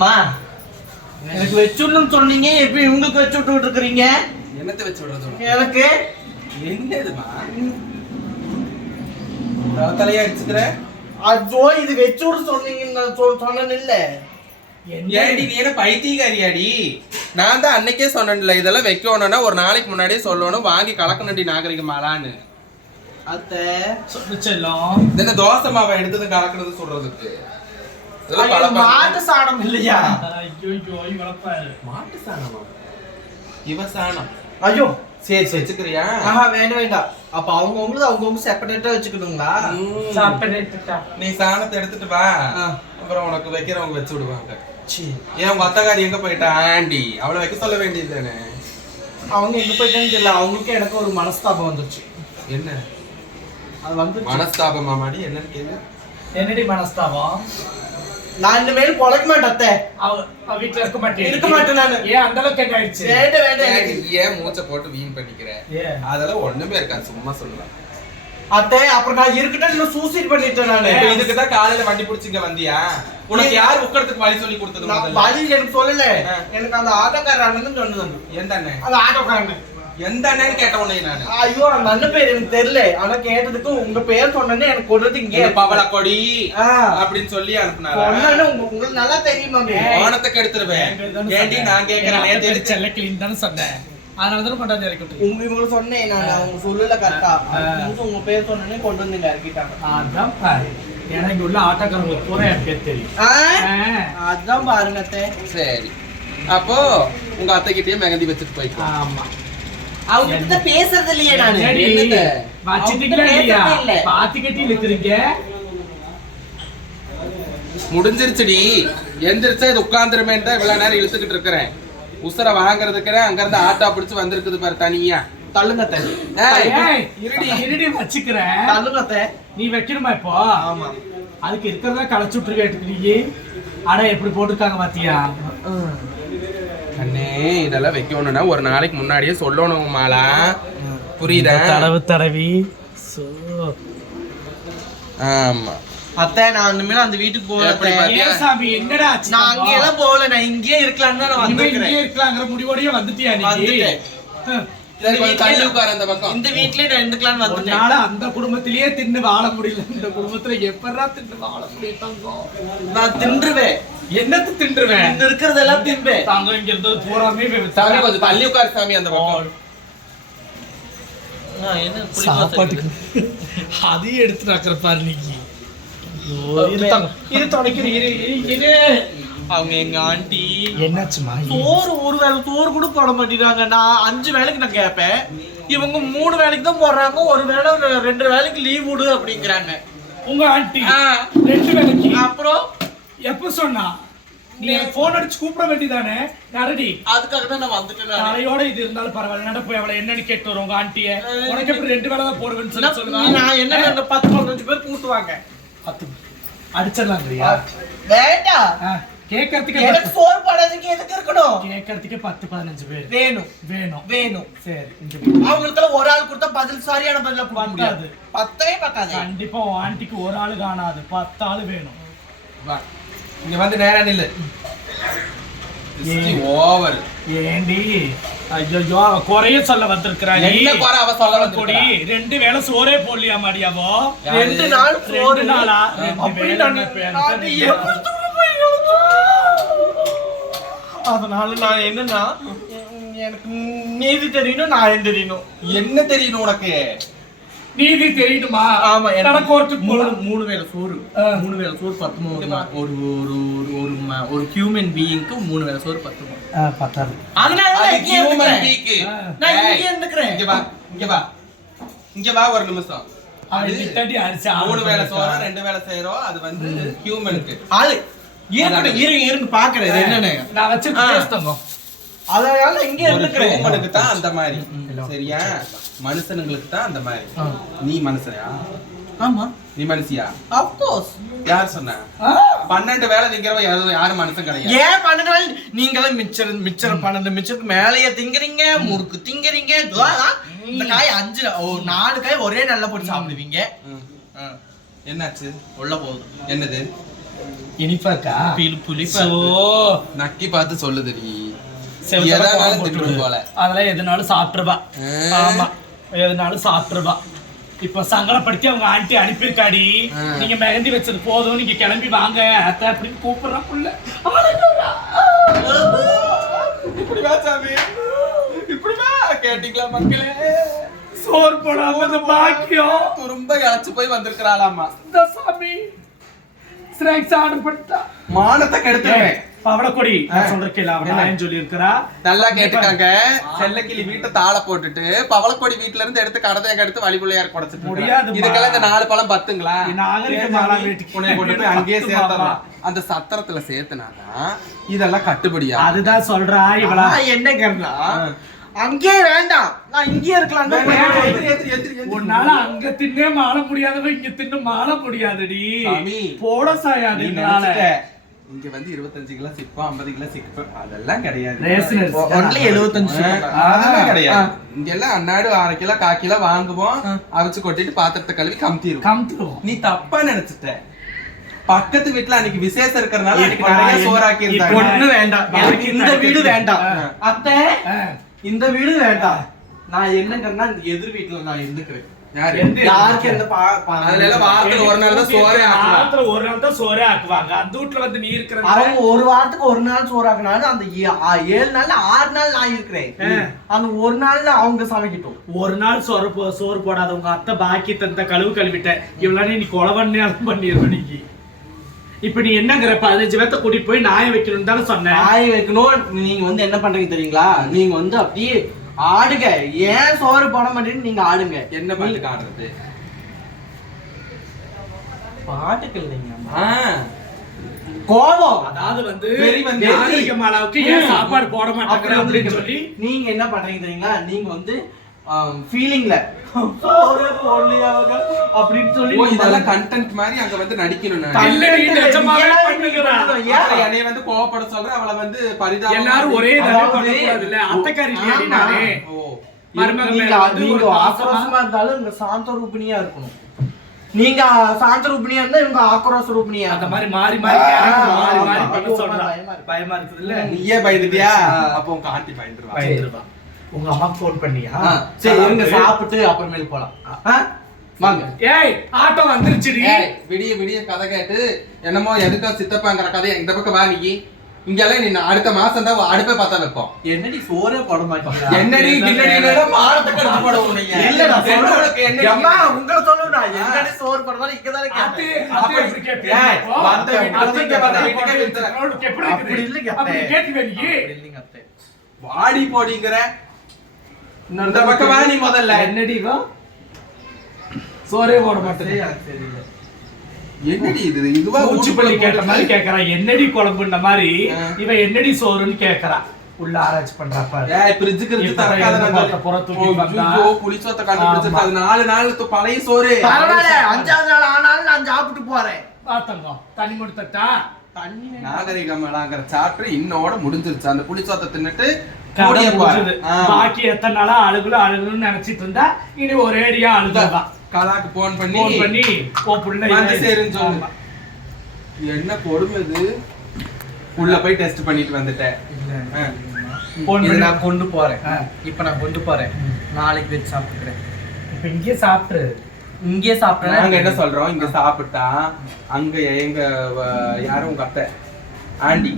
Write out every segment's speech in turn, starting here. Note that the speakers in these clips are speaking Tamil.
மா எனக்கு வச்சுடணும்னு சொன்னீங்க இப்ப இவங்களுக்கு வச்சு விட்டு இருக்கிறீங்க என்னத்தை வச்சு விடுறது? எனக்கு? என்னதுமா? தலையா அடிச்சுக்கிற? அதோ இது வச்சு விட சொன்னீங்கன்னு சொன்னேன் இல்ல. ஏடி நீ என்ன பைத்தியக்காரியாடி? நான் தான் அன்னைக்கே சொன்னேன்ல இதெல்லாம் வைக்கணும்னா ஒரு நாளைக்கு முன்னாடியே சொல்லணும் வாங்கி கலக்கணும்டி நாகரிகமாலான்னு அத்தை. சொல்லு செல்லம் இது என்ன தோசை மாவை எடுத்தது கலக்குறது சொல்றதுக்கு. மாட்டு சாணம் இல்லையா? ஐயோ ஐயோ இவளப்பாரு மாட்டு சாணமா? இவ சாணம். ஐயோ. சரி சரி வச்சுக்கிறியா? ஆஹா வேண்டாம் வேண்டாம். அப்ப அவங்க உங்களுக்கு அவங்க செப்பரேட்டா வச்சுக்கணுங்களா நீ சாணத்தை எடுத்துட்டு வா. அப்புறம் உனக்கு வைக்கிறவங்க வச்சு விடுவாங்க. சீ, ஏன் உங்க அத்தகாரி எங்க போயிட்டா? ஆண்டி. அவளை வைக்க சொல்ல வேண்டியது தானே. அவங்க எங்க போயிட்டான்னு தெரியல. அவங்களுக்கு எனக்கு ஒரு மனஸ்தாபம் வந்துச்சு என்ன? அது வந்து மனஸ்தாபமா மாடி? என்னன்னு கேளு. என்னடி மனஸ்தாபம்? நான் இனிமேல் பொழைக்க மாட்டேன் அத்தை. அவ அவ வீட்டுல இருக்க மாட்டேன். இருக்க மாட்டேன் நானு. ஏன் அந்த அளவுக்கு என்ன ஆயிடுச்சு? வேண்டாம் வேண்டாம் ஏன் எனக்கு. ஏன் மூச்சை போட்டு வீண் பண்ணிக்கிற? ஏன் அதெல்லாம் ஒண்ணுமே இருக்காது சும்மா சொல்லலாம் அத்தை அப்புறம் நான் இருக்கட்டும் இன்னும் சூசைட் பண்ணிட்டேன் நானு. இதுக்கு தான் காலையில வண்டி பிடிச்சிங்க வந்தியா? உனக்கு யார் உட்கறதுக்கு வழி சொல்லி கொடுத்தது? வழி எனக்கு சொல்லல. எனக்கு அந்த ஆட்டோக்கார அண்ணன் சொன்னது. எந்த அண்ணன் அந்த ஆட்டோக்காரன். எந்த அண்ணன் கேட்ட உடனே நானு? ஐயோ அந்த அண்ணன் பேர் எனக்கு தெரியல. ஆனா கேட்டதுக்கு உங்க பேர் சொன்னேன்னு எனக்கு கொண்டது இங்கே பவள கொடி. அப்படின்னு சொல்லி அனுப்புனாரா? உங்களுக்கு நல்லா தெரியுமாமே ஓனத்தை கெடுத்துருவேன். ஏண்டி நான் கேட்கிறேன் நேத்து எதுக்கு செல்ல கிளீன் தானே சொன்னேன். அதனால தானே கொண்டாந்து இறக்கி விட்டு உங்க இவங்களுக்கு சொன்னேன் நான். அவங்க சொல்லல கரெக்டா உங்க பேர் சொன்னேன்னு கொண்டு வந்து இறக்கிட்டாங்க. அதான் பாரு. ஏன்னா இங்க உள்ள ஆட்டோக்காரங்களுக்கு பூரா என் பேர் தெரியும். அதான் பாருங்க சரி. அப்போ உங்க அத்தை கிட்டயே மெகந்தி வச்சுட்டு போய்க்கோ ஆமா. அவங்க கிட்ட பேசுறது இல்லையே நானு. என்னடி? என்னது? வச்சிட்டீங்களா அவங்க இல்லையா பேசவே இல்ல. பாத்தி கட்டி இழுக்கிறீங்க முடிஞ்சிருச்சுடி. எந்திரிச்சா இது உட்காந்துருமேன்னு தான் இவ்வளவு நேரம் இழுத்துக்கிட்டு இருக்கிறேன். உசுர வாங்குறதுக்கு அங்க இருந்து ஆட்டோ பிடிச்சு வந்திருக்குது பாரு தனியா. தள்ளுங்க ஏய், இருடி இருடி வச்சுக்கிறேன். தள்ளுங்க நீ வைக்கணுமா இப்போ? ஆமா. அதுக்கு இருக்கிறதா களைச்சு விட்டுருக்க நீ அட எப்படி போட்டிருக்காங்க பாத்தியா? இதெல்லாம் வைக்கணும்னா ஒரு நாளைக்கு முன்னாடியே சொல்லணும் மாலா. புரியுதா? தடவு தடவி. சோ. ஆமா. அத்தை நான் இனிமேல் அந்த வீட்டுக்கு போகல சாமி ஆச்சு? நான் அங்க எல்லாம் போகல நான் இங்கேயே இருக்கலாம்னு தான் நான் இனிமே வந்திருக்கிறேன். இங்கேயே இருக்கலாங்கிற முடிவோடயே வந்துட்டியா நீ? வந்துட்டேன். அந்த இந்த வீட்லயே நான் இருந்துக்கலாம்னு வந்துட்டேன். உன்னால அந்த குடும்பத்திலேயே தின்னு வாழ முடியல. இந்த குடும்பத்துல எப்படா தின்னு வாழ முடியும் நான் தின்றுவேன். என்னத்து தின்றுவேன்? இங்க இருக்கிறதெல்லாம் தின்பேன் தங்கம் இங்க இருந்தது பூராமே சாமி கொஞ்சம் தள்ளி உட்காரு சாமி அந்த பக்கம். சாப்பாட்டுக்கு. அதையும் எடுத்து நக்கிற பாரு நீங்க இரு தங்கம். இது துடைக்கிற இரு இரு, இரு. அவங்க எங்க ஆண்டி. என்னாச்சுமா சோறு ஒரு வேளை சோறு கூட போட மாட்டேங்கிறாங்க. நான் அஞ்சு வேலைக்கு நான் கேட்பேன். இவங்க மூணு வேலைக்கு தான் போடுறாங்க. ஒரு வேளை ரெ- ரெண்டு வேலைக்கு லீவ் விடு அப்படிங்கிறாங்க. உங்க ஆண்டி. ரெண்டு வேலைக்கு அப்புறம்? எப்ப சொன்னா? நீ போன் அடிச்சு கூப்பிட வேண்டியதானே? நரடி அதுக்காக தான் நான் வந்துட்டேன். தலையோட இது இருந்தாலும் பரவாயில்ல. நட போய் அவளை என்னன்னு கேட்டு வரும் உங்க ஆண்டிய உனக்கு எப்படி ரெண்டு வேலை தான் போடுவேன்னு சொல்லி சொல்லுவாங்க நான் என்ன பத்து பதினஞ்சு பேர் கூட்டுவாங்க. பத்து அடிச்சிடலாங்கிறியா? வேண்டாம் கேட்கறதுக்கு எனக்கு சோறு போடாததுக்கு எதுக்கு இருக்கணும்? கேட்கறதுக்கு பத்து பதினஞ்சு பேர். வேணும். 啊 வேணும். வேணும். சரி இந்த அவங்களுக்கெல்லாம் ஒரு ஆள் கொடுத்தா பதில் சரியான பதில. முடியாது. பத்தே பத்தாது. கண்டிப்பா ஆண்டிக்கு ஒரு ஆளு காணாது. பத்து ஆளு வேணும். வா. இங்க வந்து நேரா நில்லு. ஓவர் ஏண்டி? ஐயோ அவ குறைய சொல்ல வந்திருக்கிறாங்க என்ன குறை அவ சொல்ல வந்திருக்கிறா? ரெண்டு வேளை சோறே போடலையா மாடியாவோ? ரெண்டு நாள் ரெண்டு சோறு. நாளா? அப்படி நான் அதனால நான் என்னன்னா எனக்கு நீதி தெரியணும் நான் தெரியணும்? என்ன தெரியணும் உனக்கு? நீதி தெரியணுமா ஆமா எனக்கு கோர்ட்டுக்கு மூணு மூணு வேளை சோறு. மூணு வேளை சோறு பத்துமா ஒரு ஒரு ஒரு ஒரு ஒரு ஹியூமன் பீயிங்க்கு மூணு வேளை சோறு பத்துமா பத்தாது அதனால அது நான் human இருந்துக்கிறேன். நான் இங்க வா இங்க வா இங்க வா ஒரு நிமிஷம் மூணு வேளை பண்ணிருக்கான். சோறு ரெண்டு வேளை செய்யறோம் அது வந்து ஹியூமனுக்கு ஆளு இருக்கட்டும் இருங்க இருங்க பாக்குறேன் இது என்னன்னு நான் வச்சு ஆ. அதனால இங்கே இருந்துக்கிறேன். ஹியூமனுக்கு தான் அந்த மாதிரி. சரியா? மனுஷனுங்களுக்கு தான் அந்த மாதிரி. நீ மனுஷயா ஆமா. நீ மனுஷியா? ஆஃப் கோர்ஸ் யார் சொன்னா? பன்னெண்டு வேலை திங்கிறவ யாரும் யாரும் மனுஷன் கிடையாது. ஏன் பன்னெண்டு வேலை? நீங்களும் மிச்சர் மிச்சர் பன்னெண்டு மிச்சருக்கு மேலேயே திங்கிறீங்க முறுக்கு திங்கிறீங்க இந்த காய் அஞ்சு நாலு காய் ஒரே நல்லா போட்டு சாப்பிடுவீங்க. என்னாச்சு? உள்ள போகுது. என்னது? இனிப்பாக்கா புளி- புளிப்பா நக்கி பார்த்து சொல்லுதுடி. அதெல்லாம் எதுனாலும் சாப்பிட்டுருவா. ஆமா. எதுனாலும் சாப்பிட்டுருவா. இப்ப சங்கடப்படுத்தி அவங்க ஆண்டி அனுப்பியிருக்காடி. நீங்க மெகந்தி வச்சது போதும். நீங்க கிளம்பி வாங்க. அத்தை அப்படின்னு கூப்பிடுறா புள்ள. இப்படி சாமி? இப்படி கேட்டீங்களா மக்களே? சோறு போடாம பாக்கியம். துரும்ப இழைச்சு போய் வந்திருக்கிறாளாமா இந்த சாமி ஸ்நாக்ஸ் ஆர்டர் பண்ணிட்டா. மானத்தை கெடுத்துருவேன். பவளக்கொடி ஆ. சொல்ற கேள்வி அவன் என்ன? நாயன் சொல்லி இருக்கிறா நல்லா கேட்டுக்காங்க. செல்லக்கிளி வீட்டை தாள போட்டுட்டு பவளக்கொடி வீட்டுல இருந்து எடுத்து கடத்தையாக எடுத்து வழிபுள்ளையார் குடைச்சிட்டு. இருக்கிறா. இதுக்கெல்லாம் இந்த நாலு பழம் பத்துங்களா? நாகரிக மாலா வீட்டுக்கு உன்னை கொண்டு போய் அங்கேயே சேர்த்தலாம் அந்த சத்திரத்துல சேர்த்தனாதான் இதெல்லாம் கட்டுப்படியா? அதுதான் சொல்றா இவளா. என்ன கண்ணா அங்கேயே வேண்டாம். நான் இங்கேயே இருக்கலாம் உன்னால அங்க தின்னே மாள முடியாதவ இங்க தின்னு மாள முடியாதடி. போட சாயாது. இங்க வந்து இருபத்தஞ்சு கிலோ சிப்பம் ஐம்பது கிலோ சிப்பம் அதெல்லாம் கிடையாது. ஒன்லி எழுபத்தஞ்சு அதெல்லாம் கிடையாது. இங்க எல்லாம் அன்னாடு அரை கிலோ கால் கிலோ வாங்குவோம். அவிச்சு கொட்டிட்டு பாத்திரத்தை கழுவி கமுத்திடுவோம். கமுத்துருவோம் நீ தப்பா நினைச்சிட்ட. பக்கத்து வீட்டுல அன்னைக்கு விசேஷம் இருக்கறனால அன்னைக்கு நிறைய சோறாக்கி இருந்தாங்க ஒண்ணு வேண்டாம். எனக்கு இந்த வீடு வேண்டாம். அத்தை. இந்த வீடு வேண்டாம். நான் என்னங்கன்னா இந்த எதிர் வீட்டுல நான் இருந்துக்கிறேன். ஒரு நாள் சோறே ஒரு நாள் சோறே அந்த நீ அவங்க ஒரு வாரத்துக்கு ஒரு நாள் சோறாக்குனாலும் அந்த ஏ- ஆ- ஏழு நாள்ல ஆறு நாள் நான் இருக்கிறேன். அந்த ஒரு நாள்ல அவங்க சமைக்கட்டும். ஒரு நாள் சோறு சோறு போடாத. உங்க அத்தை பாக்கி தந்த கழுவு கழுவிட்ட. இவ்வளவு நீ கொலை பண்ணியாலும் பண்ணிருவ நீங்க. இப்ப நீ என்னங்கிற பதினஞ்சு பேர்த்த கூட்டிட்டு போய் நாய வைக்கணும்னு தானே சொன்னேன் காய வைக்கணும். நீங்க வந்து என்ன பண்றீங்க தெரியுங்களா? நீங்க வந்து அப்படியே ஆடுங்க. ஏன் சோறு போட மாட்டேன்னு நீங்க ஆடுங்க. என்ன பாட்டு காட்டுறது பாட்டுக்கு இல்லைங்க. கோபம். அதாவது வந்து வெறி வந்து- நாகரிக மாலாவுக்கு ஏன் சாப்பாடு போட அப்படி மாட்டேங்கிற அப்படின்னு சொல்லி நீங்க என்ன பண்றீங்க தெரியுங்களா? நீங்க வந்து ஃபீலிங்ல அப்படின்னு சொல்லி இதெல்லாம் கண்டென்ட் மாதிரி அங்க வந்து நடிக்கணும் என்னைய வந்து கோவப்பட சொல்ற அவளை வந்து பரிதாபமா எல்லாரும் ஒரே அத்தைக்காரி நீங்க ஆக்ரோஷமா இருந்தாலும் இவங்க சாந்த ரூபினியா இருக்கணும். நீங்க சாந்த ரூபினியா இருந்தா இவங்க ஆக்ரோஷ ரூபினியா அந்த மாதிரி மாறி மாறி மாறி மாறி பயமா இருக்கு. பயமா இருக்குது இல்ல நீயே பயந்துட்டியா. அப்போ உங்க ஆண்டி பயந்துருவா. பயந்துருவா. உங்க அம்மா போன் பண்ணியா சரி இருங்க சாப்பிட்டு அப்புறமேல் போலாம்? வாங்க ஏய் ஆட்டோ வந்துருச்சுடி ஏய், விடிய விடிய கதை கேட்டு என்னமோ எதுக்கோ சித்தப்பாங்கிற கதை இந்த பக்கம் வா நீ இங்கெல்லாம் நீ அடுத்த மாசம் தான் அடுப்பே பார்த்தா வைப்போம் என்னடி சோறே போட மாட்டீங்களா என்னடி கிண்ணடி மானத்தை கெடுத்து போட உன்னைய. இல்ல நான் என்னடி அம்மா உங்களை சொல்லுடா என்னடி சோறு போடுறதா இங்க தானே அத்தை அப்படி-? ஏய், அப்போ? வந்த வீட்டுக்கு வந்த? வீட்டுக்கே எப்படி அப்படி இருக்குது? இல்லைங்க அப்படி நீ? அப்படி இல்லைங்க அத்தை. வாடி போடிங்கிற இந்த பக்கம் வா நீ முதல்ல. என்னடி இவ? சோறே போட மாட்டேன் சரி, எனக்கு தெரியல. என்னடி இது? இதுவா பூச்சி பள்ளி கேட்ட மாதிரி கேக்குறான் என்னடி குழம்புன்ற மாதிரி ஆ. இவ என்னடி சோறுன்னு கேக்குறா. உள்ள ஆராய்ச்சி பண்றா பாரு. ஏய் ஃப்ரிட்ஜுக்கு இருந்து தரக்காத? புளிச்சோத்த அது நாலு நாள் பழைய சோறு. பரவாயில்ல. அஞ்சாவது நாள் ஆனாலும் நான் சாப்பிட்டு போறேன். பாத்தங்க தண்ணி தண்ணி வேணும். நாகரிகமலாங்கிற சாப்டர் இன்னோட முடிஞ்சிருச்சு. அந்த புளிச்சோத்த தின்னுட்டு. பாக்கி எத்தனை நாளா அழுகுல அழுகணும்னு நினைச்சிட்டு இருந்தா இனி ஒரேடியா அழுதுதான். கலாக்கு போன் பண்ணி போன் பண்ணி ஓ புள்ள வந்து சேருன்னு சொல்லு. ஆமா. என்ன கொடுமை இது? உள்ள போய் டெஸ்ட் பண்ணிட்டு வந்துட்டேன். இது பண்ணி. நான் கொண்டு போறேன். இப்ப நான் கொண்டு போறேன். நாளைக்கு வச்சு சாப்பிட்டுக்கிறேன். இப்ப இங்கே சாப்பிட்டு இங்கே சாப்பிட்டேன் நாங்க என்ன சொல்றோம்? இங்க சாப்பிட்டா அங்க எங்க யாரும் உங்க அத்தை? ஆண்டி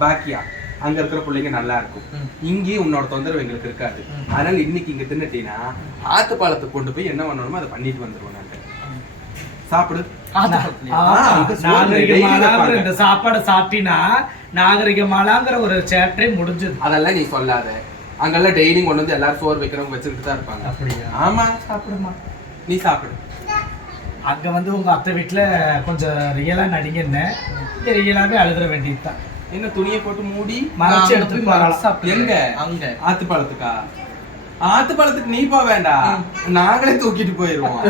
பாக்கியா. அங்க இருக்கிற பிள்ளைங்க நல்லா இருக்கும். ம். இங்கேயும் உன்னோட தொந்தரவு எங்களுக்கு இருக்காது. அதனால இன்னைக்கு இங்க தின்னுட்டீங்கன்னா ஆத்து பாலத்துக்கு கொண்டு போய் என்ன பண்ணணுமோ அதை பண்ணிட்டு வந்துருவோம் நாங்க. சாப்பிடு. இந்த சாப்பாடை சாப்பிட்டீங்கன்னா நாகரிக மாலாங்கிற ஒரு சேப்டரே முடிஞ்சது. அதெல்லாம் நீ சொல்லாத. அங்கெல்லாம் டெய்லி கொண்டு வந்து எல்லாரும் சோறு வைக்கிறவங்க வச்சுக்கிட்டு தான் இருப்பாங்க. அப்படியா? ஆமா. சாப்பிடுமா? நீ சாப்பிடு. அங்க வந்து உங்க அத்தை வீட்டுல கொஞ்சம் ரியலா நடிங்கன்னு இங்க ரியலாவே அழுதுற வேண்டியதுதான். என்ன துணியை போட்டு மூடி மறைச்சு எடுத்து வரலாம் எங்க? அங்க. ஆத்து பாலத்துக்கா ஆத்து பாலத்துக்கு நீ போக வேண்டாம் நாங்களே தூக்கிட்டு போயிருவோம்.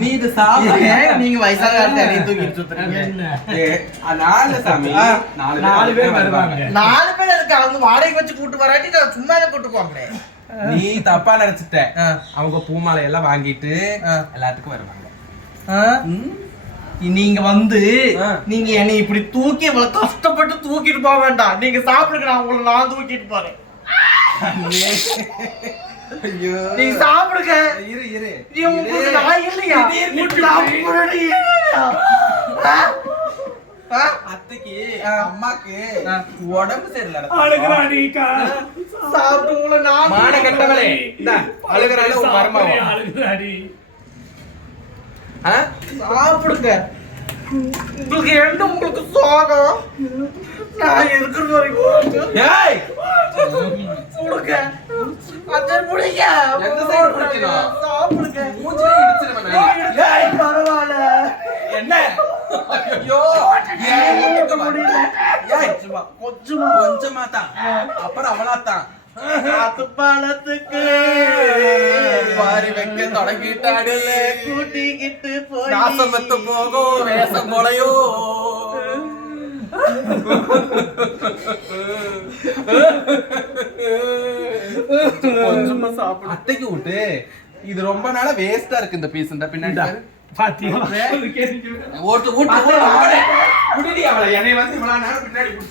நீ இது சாப்பிடு. நீங்க வயசான தூக்கிட்டு சுத்துறீங்க? நாலு சாமி. நாலு நாலு பேர் வருவாங்க. நாலு பேர் இருக்கு. அவங்க வாடகை வச்சு கூட்டு வராட்டி நான் சும்மா தான் கூட்டு போங்களேன் நீ தப்பா நினைச்சிட்ட. அவங்க பூமாலை எல்லாம் வாங்கிட்டு. எல்லாத்துக்கும் வருவாங்க? நீங்க வந்து ஆ. நீங்க என்னை இப்படி தூக்கி இவ்வளவு கஷ்டப்பட்டு தூக்கிட்டு போக வேண்டாம். நீங்க சாப்பிடுங்க நான் உங்களை நான் தூக்கிட்டு போறேன். ஐயோ. நீங்க சாப்பிடுங்க. இரு இரு. நீ உங்களுக்கு நான் இல்லையா? சாப்பிடுடி. ஆ? ஆ? அத்தைக்கு அம்மாக்கு உடம்பு சரியில்லை. அழுகுறாடி சாப்பிட்டு உங்களை நான் மான கட்டவளே உன் மருமாவா அழுகுறாடி? சாப்பிடுங்க. உங்களுக்கு என்ன உங்களுக்கு சோகம்? நான் இருக்கிற வரைக்கும் ஏய்! கொடுங்க. அதை முடிங்க எந்த? சாப்பிடுங்க. மூஞ்சிலே. ஏய், பரவாயில்ல. என்ன? ஐயோ! முடியல ஏய்! கொஞ்சமா கொஞ்சமா கொஞ்சமா. தான் அப்புறம் காத்து பழத்துக்கு. வாரி வைக்க தொடங்கிட்டாடு கூட்டிக்கிட்டு போய். நாசமத்து போகும் வேஷம் கொலையோ கொஞ்சமா சாப்பிடு. அத்தைக்கு விட்டு. இது ரொம்ப நாளா வேஸ்டா இருக்கு இந்த பீஸ் இந்த பின்னாடி பாரு. பாத்தியா? ஓட்டு ஓட்டு ஓட்டு. அவளை என்னை வந்து இவ்வளவு நேரம் பின்னாடி